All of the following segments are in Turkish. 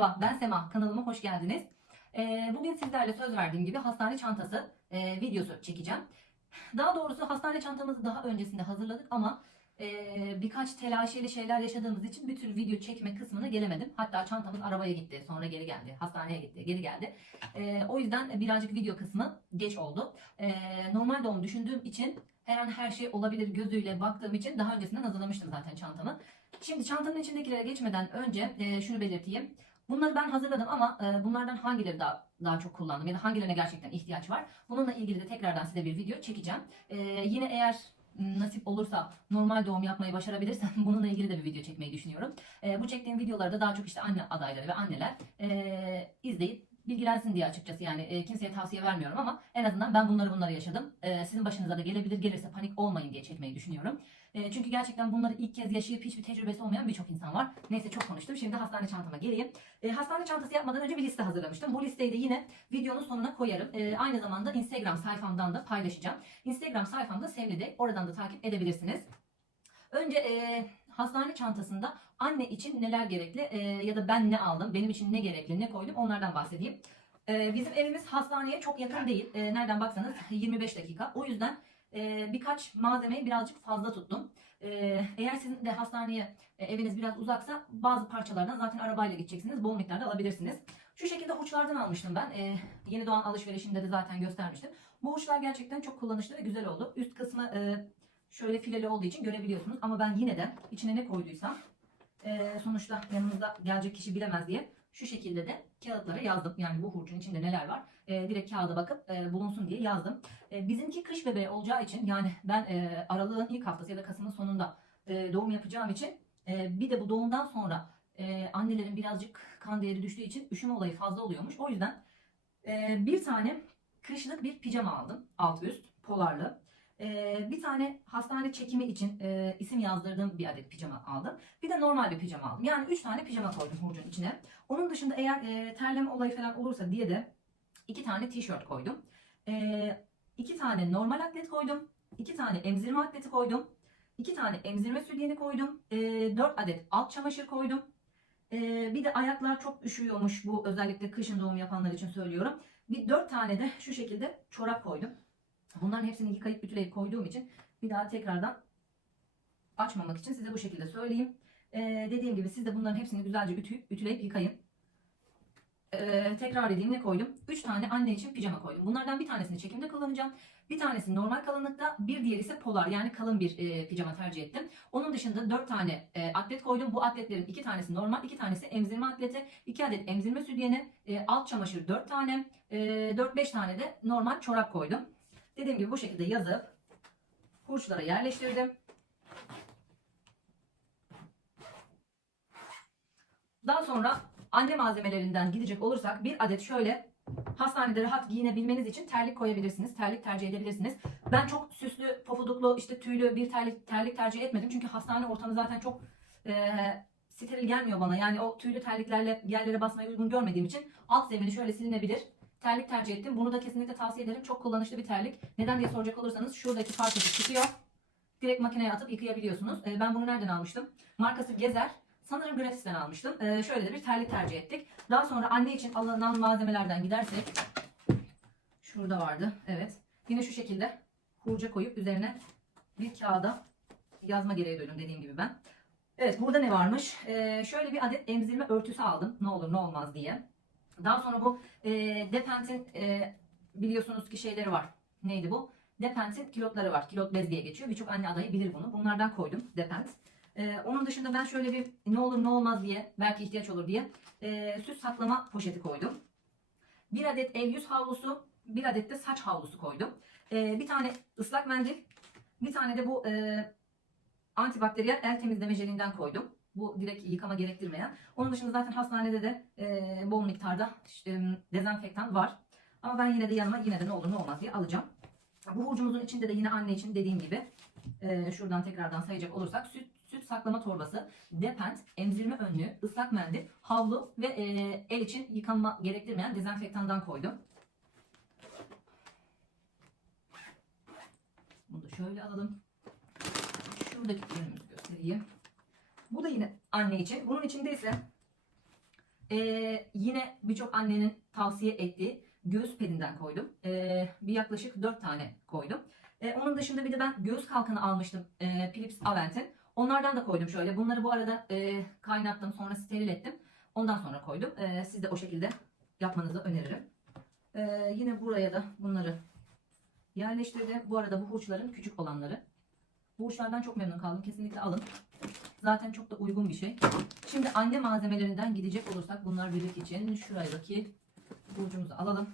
Merhaba ben Sema kanalıma hoş geldiniz. Ee, bugün sizlerle söz verdiğim gibi hastane çantası e, videosu çekeceğim. Daha doğrusu hastane çantamızı daha öncesinde hazırladık ama e, birkaç telaşeli şeyler yaşadığımız için bir tür video çekme kısmına gelemedim. Hatta çantamız arabaya gitti sonra geri geldi hastaneye gitti geri geldi. E, o yüzden birazcık video kısmı geç oldu. E, normal doğum düşündüğüm için her an her şey olabilir gözüyle baktığım için daha öncesinden hazırlamıştım zaten çantamı. Şimdi çantanın içindekilere geçmeden önce e, şunu belirteyim. Bunları ben hazırladım ama e, bunlardan hangileri daha daha çok kullandım ya da hangilerine gerçekten ihtiyaç var? Bununla ilgili de tekrardan size bir video çekeceğim. E, yine eğer nasip olursa normal doğum yapmayı başarabilirsem bununla ilgili de bir video çekmeyi düşünüyorum. E, bu çektiğim videolarda daha çok işte anne adayları ve anneler e, izleyip bilgilensin diye açıkçası yani e, kimseye tavsiye vermiyorum ama en azından ben bunları bunları yaşadım. E, sizin başınıza da gelebilir gelirse panik olmayın diye çekmeyi düşünüyorum. E, çünkü gerçekten bunları ilk kez yaşayıp hiçbir tecrübesi olmayan birçok insan var. Neyse çok konuştum. Şimdi hastane çantama geleyim. E, hastane çantası yapmadan önce bir liste hazırlamıştım. Bu listeyi de yine videonun sonuna koyarım. E, aynı zamanda Instagram sayfamdan da paylaşacağım. Instagram sayfamda Sevli'de. Oradan da takip edebilirsiniz. Önce e, hastane çantasında anne için neler gerekli e, ya da ben ne aldım, benim için ne gerekli, ne koydum onlardan bahsedeyim. E, bizim evimiz hastaneye çok yakın değil. E, nereden baksanız 25 dakika. O yüzden e, birkaç malzemeyi birazcık fazla tuttum. E, eğer sizin de hastaneye e, eviniz biraz uzaksa bazı parçalardan zaten arabayla gideceksiniz. Bol miktarda alabilirsiniz. Şu şekilde huçlardan almıştım ben. E, yeni doğan alışverişinde de zaten göstermiştim. Bu huçlar gerçekten çok kullanışlı ve güzel oldu. Üst kısmı e, şöyle fileli olduğu için görebiliyorsunuz. Ama ben yine de içine ne koyduysam e, sonuçta yanınızda gelecek kişi bilemez diye şu şekilde de kağıtlara yazdım. Yani bu hurcun içinde neler var. E, direkt kağıda bakıp e, bulunsun diye yazdım. E, bizimki kış bebeği olacağı için yani ben e, aralığın ilk haftası ya da Kasım'ın sonunda e, doğum yapacağım için e, bir de bu doğumdan sonra e, annelerin birazcık kan değeri düştüğü için üşüme olayı fazla oluyormuş. O yüzden e, bir tane kışlık bir pijama aldım. Alt üst polarlı. Ee, bir tane hastane çekimi için e, isim yazdırdığım bir adet pijama aldım. Bir de normal bir pijama aldım. Yani 3 tane pijama koydum hurcun içine. Onun dışında eğer e, terleme olayı falan olursa diye de 2 tane tişört koydum. 2 tane normal atlet koydum. 2 tane emzirme atleti koydum. 2 tane emzirme sütyeni koydum. 4 adet alt çamaşır koydum. E, bir de ayaklar çok üşüyormuş bu özellikle kışın doğum yapanlar için söylüyorum. Bir 4 tane de şu şekilde çorap koydum. Bunların hepsini yıkayıp ütüleyip koyduğum için bir daha tekrardan açmamak için size bu şekilde söyleyeyim. Ee, dediğim gibi siz de bunların hepsini güzelce ütüyüp, ütüleyip yıkayın. Ee, tekrar edeyim ne koydum? 3 tane anne için pijama koydum. Bunlardan bir tanesini çekimde kullanacağım. Bir tanesi normal kalınlıkta, bir diğeri ise polar yani kalın bir e, pijama tercih ettim. Onun dışında 4 tane e, atlet koydum. Bu atletlerin 2 tanesi normal, 2 tanesi emzirme atleti, 2 adet emzirme sütyeni, e, alt çamaşır 4 tane, e, 4-5 tane de normal çorap koydum. Dediğim gibi bu şekilde yazıp hurçlara yerleştirdim. Daha sonra anne malzemelerinden gidecek olursak bir adet şöyle hastanede rahat giyinebilmeniz için terlik koyabilirsiniz. Terlik tercih edebilirsiniz. Ben çok süslü, pofuduklu, işte tüylü bir terlik, terlik tercih etmedim. Çünkü hastane ortamı zaten çok e, steril gelmiyor bana. Yani o tüylü terliklerle yerlere basmayı uygun görmediğim için alt zemini şöyle silinebilir terlik tercih ettim. Bunu da kesinlikle tavsiye ederim. Çok kullanışlı bir terlik. Neden diye soracak olursanız şuradaki parçası çıkıyor. Direkt makineye atıp yıkayabiliyorsunuz. Ee, ben bunu nereden almıştım? Markası Gezer. Sanırım gratis'ten almıştım. Ee, şöyle de bir terlik tercih ettik. Daha sonra anne için alınan malzemelerden gidersek. Şurada vardı. Evet. Yine şu şekilde hurca koyup üzerine bir kağıda yazma gereği duydum dediğim gibi ben. Evet burada ne varmış? Ee, şöyle bir adet emzirme örtüsü aldım. Ne olur ne olmaz diye. Daha sonra bu e, Depent'in e, biliyorsunuz ki şeyleri var. Neydi bu? Depent'in kilotları var. Kilot bez diye geçiyor. Birçok anne adayı bilir bunu. Bunlardan koydum Depent. E, onun dışında ben şöyle bir ne olur ne olmaz diye belki ihtiyaç olur diye e, süs saklama poşeti koydum. Bir adet el yüz havlusu, bir adet de saç havlusu koydum. E, bir tane ıslak mendil, bir tane de bu e, antibakteriyel el temizleme jelinden koydum. Bu direkt yıkama gerektirmeyen. Onun dışında zaten hastanede de e, bol miktarda e, dezenfektan var. Ama ben yine de yanıma yine de ne olur ne olmaz diye alacağım. Bu hurcumuzun içinde de yine anne için dediğim gibi e, şuradan tekrardan sayacak olursak süt, süt saklama torbası, depent, emzirme önlüğü, ıslak mendil, havlu ve e, el için yıkanma gerektirmeyen dezenfektandan koydum. Bunu da şöyle alalım. Şuradaki ürünümüzü göstereyim. Bu da yine anne için. Bunun içinde ise Ee, yine birçok annenin tavsiye ettiği göğüs pedinden koydum. Ee, bir yaklaşık 4 tane koydum. Ee, onun dışında bir de ben göğüs kalkanı almıştım e, Philips Avent'in. Onlardan da koydum şöyle. Bunları bu arada e, kaynattım sonra steril ettim. Ondan sonra koydum. Ee, siz de o şekilde yapmanızı öneririm. Ee, yine buraya da bunları yerleştirdim. Bu arada bu hurçların küçük olanları. Bu hurçlardan çok memnun kaldım. Kesinlikle alın. Zaten çok da uygun bir şey. Şimdi anne malzemelerinden gidecek olursak bunlar bebek için şuradaki burcumuzu alalım.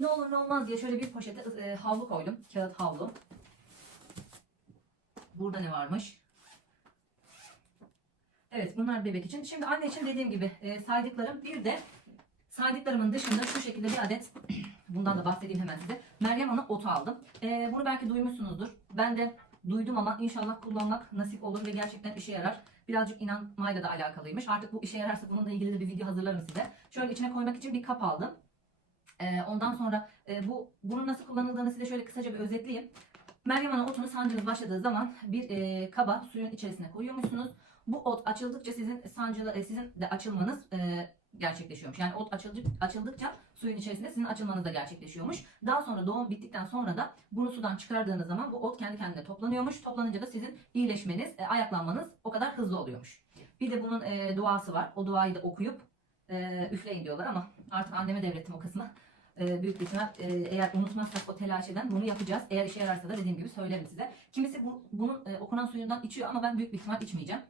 Ne olur ne olmaz diye şöyle bir poşete e, havlu koydum. Kağıt havlu. Burada ne varmış? Evet bunlar bebek için. Şimdi anne için dediğim gibi e, saydıklarım bir de saydıklarımın dışında şu şekilde bir adet bundan da bahsedeyim hemen size. Meryem Ana otu aldım. E, bunu belki duymuşsunuzdur. Ben de duydum ama inşallah kullanmak nasip olur ve gerçekten işe yarar. Birazcık inanmayla da alakalıymış. Artık bu işe yararsa bununla ilgili de bir video hazırlarım size. Şöyle içine koymak için bir kap aldım. E, ondan sonra e, bu bunun nasıl kullanıldığını size şöyle kısaca bir özetleyeyim. Meryem Ana otunu sancınız başladığı zaman bir e, kaba suyun içerisine koyuyormuşsunuz. Bu ot açıldıkça sizin sancılı, e, sizin de açılmanız e, gerçekleşiyormuş. Yani ot açıldık, açıldıkça suyun içerisinde sizin açılmanız da gerçekleşiyormuş. Daha sonra doğum bittikten sonra da bunu sudan çıkardığınız zaman bu ot kendi kendine toplanıyormuş. Toplanınca da sizin iyileşmeniz, e, ayaklanmanız o kadar hızlı oluyormuş. Bir de bunun e, duası var. O duayı da okuyup e, üfleyin diyorlar ama artık anneme devrettim o kısmı. E, büyük bir ihtimal e, eğer unutmazsak o telaşeden bunu yapacağız. Eğer işe yararsa da dediğim gibi söylerim size. Kimisi bu, bunun e, okunan suyundan içiyor ama ben büyük bir ihtimal içmeyeceğim.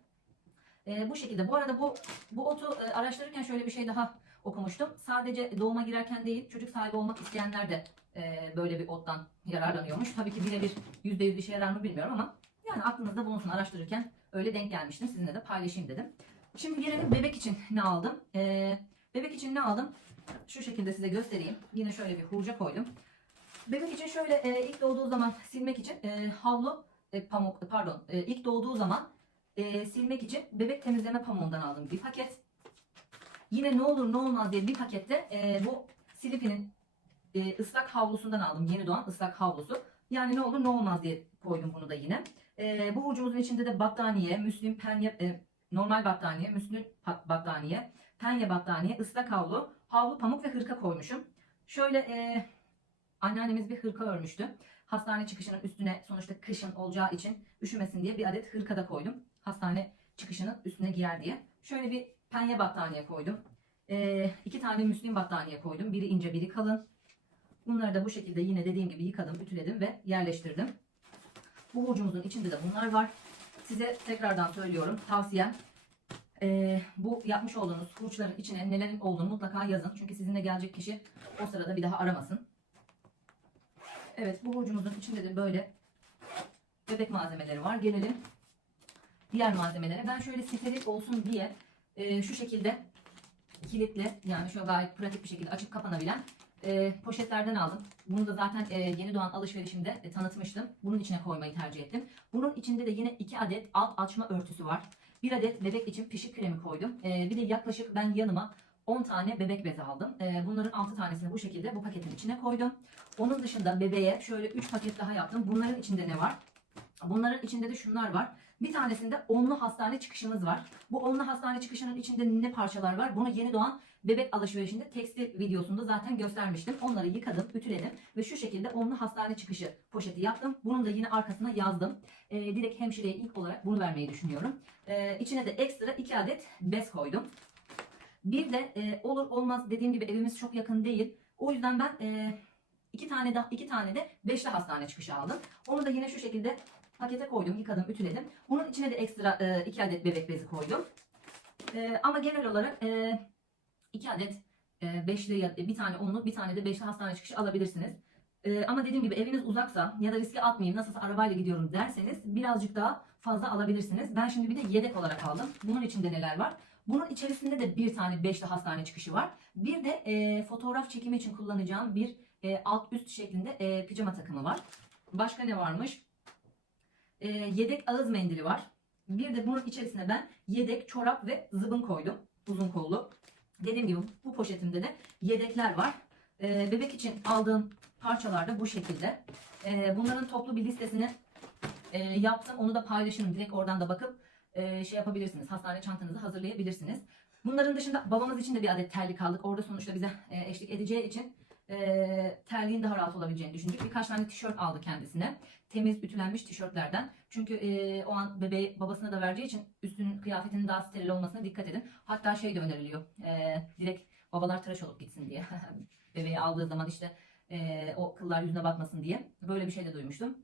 E, bu şekilde. Bu arada bu bu otu e, araştırırken şöyle bir şey daha okumuştum. Sadece doğuma girerken değil, çocuk sahibi olmak isteyenler de e, böyle bir ottan yararlanıyormuş. Tabii ki birebir %100 işe yarar mı bilmiyorum ama yani aklınızda bulunsun araştırırken öyle denk gelmiştim. Sizinle de paylaşayım dedim. Şimdi gelelim bebek için ne aldım? E, bebek için ne aldım? Şu şekilde size göstereyim. Yine şöyle bir hurca koydum. Bebek için şöyle e, ilk doğduğu zaman silmek için e, havlu e, pamuk pardon e, ilk doğduğu zaman e, silmek için bebek temizleme pamuğundan aldım bir paket. Yine ne olur ne olmaz diye bir pakette e, bu Silipi'nin e, ıslak havlusundan aldım. Yeni doğan ıslak havlusu. Yani ne olur ne olmaz diye koydum bunu da yine. E, bu hurcumuzun içinde de battaniye, müslim penye, e, normal battaniye, müslim pa- battaniye, penye battaniye, ıslak havlu, havlu, pamuk ve hırka koymuşum. Şöyle e, anneannemiz bir hırka örmüştü. Hastane çıkışının üstüne sonuçta kışın olacağı için üşümesin diye bir adet hırka da koydum. Hastane çıkışının üstüne giyer diye. Şöyle bir penye battaniye koydum. Ee, iki tane müslim battaniye koydum. Biri ince biri kalın. Bunları da bu şekilde yine dediğim gibi yıkadım, ütüledim ve yerleştirdim. Bu hurcumuzun içinde de bunlar var. Size tekrardan söylüyorum. Tavsiyem ee, bu yapmış olduğunuz hurçların içine nelerin olduğunu mutlaka yazın. Çünkü sizinle gelecek kişi o sırada bir daha aramasın. Evet bu hurcumuzun içinde de böyle bebek malzemeleri var. Gelelim diğer malzemelere. Ben şöyle steril olsun diye e, şu şekilde kilitli yani şöyle gayet pratik bir şekilde açıp kapanabilen e, poşetlerden aldım. Bunu da zaten e, yeni doğan alışverişimde e, tanıtmıştım. Bunun içine koymayı tercih ettim. Bunun içinde de yine iki adet alt açma örtüsü var. Bir adet bebek için pişik kremi koydum. E, bir de yaklaşık ben yanıma 10 tane bebek bezi aldım. E, bunların 6 tanesini bu şekilde bu paketin içine koydum. Onun dışında bebeğe şöyle 3 paket daha yaptım. Bunların içinde ne var? Bunların içinde de şunlar var. Bir tanesinde onlu hastane çıkışımız var. Bu onlu hastane çıkışının içinde ne parçalar var? Bunu yeni doğan bebek alışverişinde tekstil videosunda zaten göstermiştim. Onları yıkadım, ütüledim ve şu şekilde onlu hastane çıkışı poşeti yaptım. Bunun da yine arkasına yazdım. Ee, direkt hemşireye ilk olarak bunu vermeyi düşünüyorum. Ee, içine de ekstra 2 adet bez koydum. Bir de e, olur olmaz dediğim gibi evimiz çok yakın değil. O yüzden ben e, iki tane de iki tane de beşli hastane çıkışı aldım. Onu da yine şu şekilde pakete koydum, yıkadım, ütüledim. Bunun içine de ekstra e, iki adet bebek bezi koydum. E, ama genel olarak e, iki adet e, beşli ya bir tane onlu, bir tane de beşli hastane çıkışı alabilirsiniz. E, ama dediğim gibi eviniz uzaksa ya da riske atmayayım nasılsa arabayla gidiyorum derseniz birazcık daha fazla alabilirsiniz. Ben şimdi bir de yedek olarak aldım. Bunun içinde neler var? Bunun içerisinde de bir tane beşli hastane çıkışı var. Bir de e, fotoğraf çekimi için kullanacağım bir e, alt üst şeklinde e, pijama takımı var. Başka ne varmış? E, yedek ağız mendili var. Bir de bunun içerisine ben yedek çorap ve zıbın koydum. Uzun kollu. Dediğim gibi bu poşetimde de yedekler var. E, bebek için aldığım parçalar da bu şekilde. E, bunların toplu bir listesini e, yaptım. Onu da paylaşırım. Direkt oradan da bakıp e, şey yapabilirsiniz. Hastane çantanızı hazırlayabilirsiniz. Bunların dışında babamız için de bir adet terlik aldık. Orada sonuçta bize e, eşlik edeceği için e, terliğin daha rahat olabileceğini düşündük. Birkaç tane tişört aldı kendisine. Temiz ütülenmiş tişörtlerden. Çünkü e, o an bebeği babasına da vereceği için üstünün kıyafetinin daha steril olmasına dikkat edin. Hatta şey de öneriliyor. E, direkt babalar tıraş olup gitsin diye. Bebeği aldığı zaman işte e, o kıllar yüzüne batmasın diye. Böyle bir şey de duymuştum.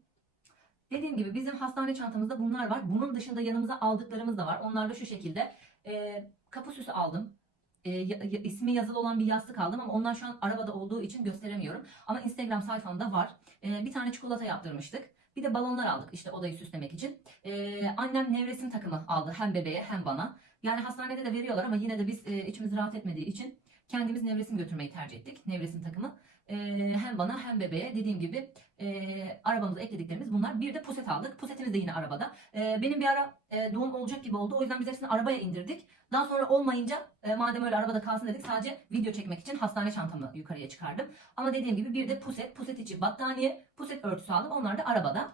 Dediğim gibi bizim hastane çantamızda bunlar var. Bunun dışında yanımıza aldıklarımız da var. Onlar da şu şekilde. E, kapı süsü aldım. E, ismi yazılı olan bir yastık aldım ama onlar şu an arabada olduğu için gösteremiyorum. Ama Instagram sayfamda var. E, bir tane çikolata yaptırmıştık. Bir de balonlar aldık işte odayı süslemek için. E, annem nevresim takımı aldı hem bebeğe hem bana. Yani hastanede de veriyorlar ama yine de biz e, içimiz rahat etmediği için kendimiz nevresim götürmeyi tercih ettik. Nevresim takımı. E, hem bana hem bebeğe dediğim gibi e, arabamıza eklediklerimiz bunlar. Bir de puset aldık. Pusetimiz de yine arabada. E, benim bir ara e, doğum olacak gibi oldu. O yüzden biz hepsini arabaya indirdik. Daha sonra olmayınca e, madem öyle arabada kalsın dedik sadece video çekmek için hastane çantamı yukarıya çıkardım. Ama dediğim gibi bir de puset, puset içi battaniye, puset örtüsü aldım. Onlar da arabada.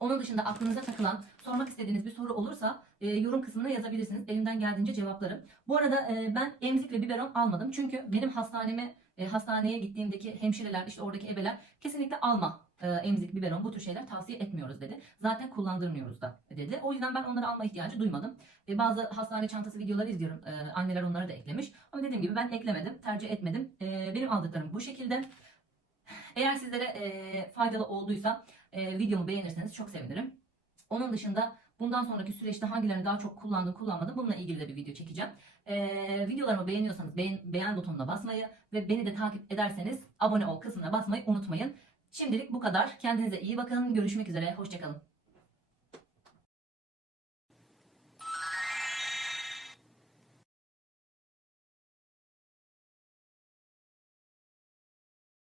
Onun dışında aklınıza takılan, sormak istediğiniz bir soru olursa e, yorum kısmına yazabilirsiniz. Elimden geldiğince cevaplarım. Bu arada e, ben emzik ve biberon almadım. Çünkü benim hastaneme e, hastaneye gittiğimdeki hemşireler, işte oradaki ebeler kesinlikle alma e, emzik, biberon bu tür şeyler tavsiye etmiyoruz dedi. Zaten kullandırmıyoruz da dedi. O yüzden ben onları alma ihtiyacı duymadım. E, bazı hastane çantası videoları izliyorum. E, anneler onları da eklemiş. Ama dediğim gibi ben eklemedim, tercih etmedim. E, benim aldıklarım bu şekilde. Eğer sizlere e, faydalı olduysa e, videomu beğenirseniz çok sevinirim. Onun dışında bundan sonraki süreçte hangilerini daha çok kullandım kullanmadım bununla ilgili de bir video çekeceğim. E, videolarımı beğeniyorsanız beğen, beğen butonuna basmayı ve beni de takip ederseniz abone ol kısmına basmayı unutmayın. Şimdilik bu kadar. Kendinize iyi bakın. Görüşmek üzere. Hoşçakalın.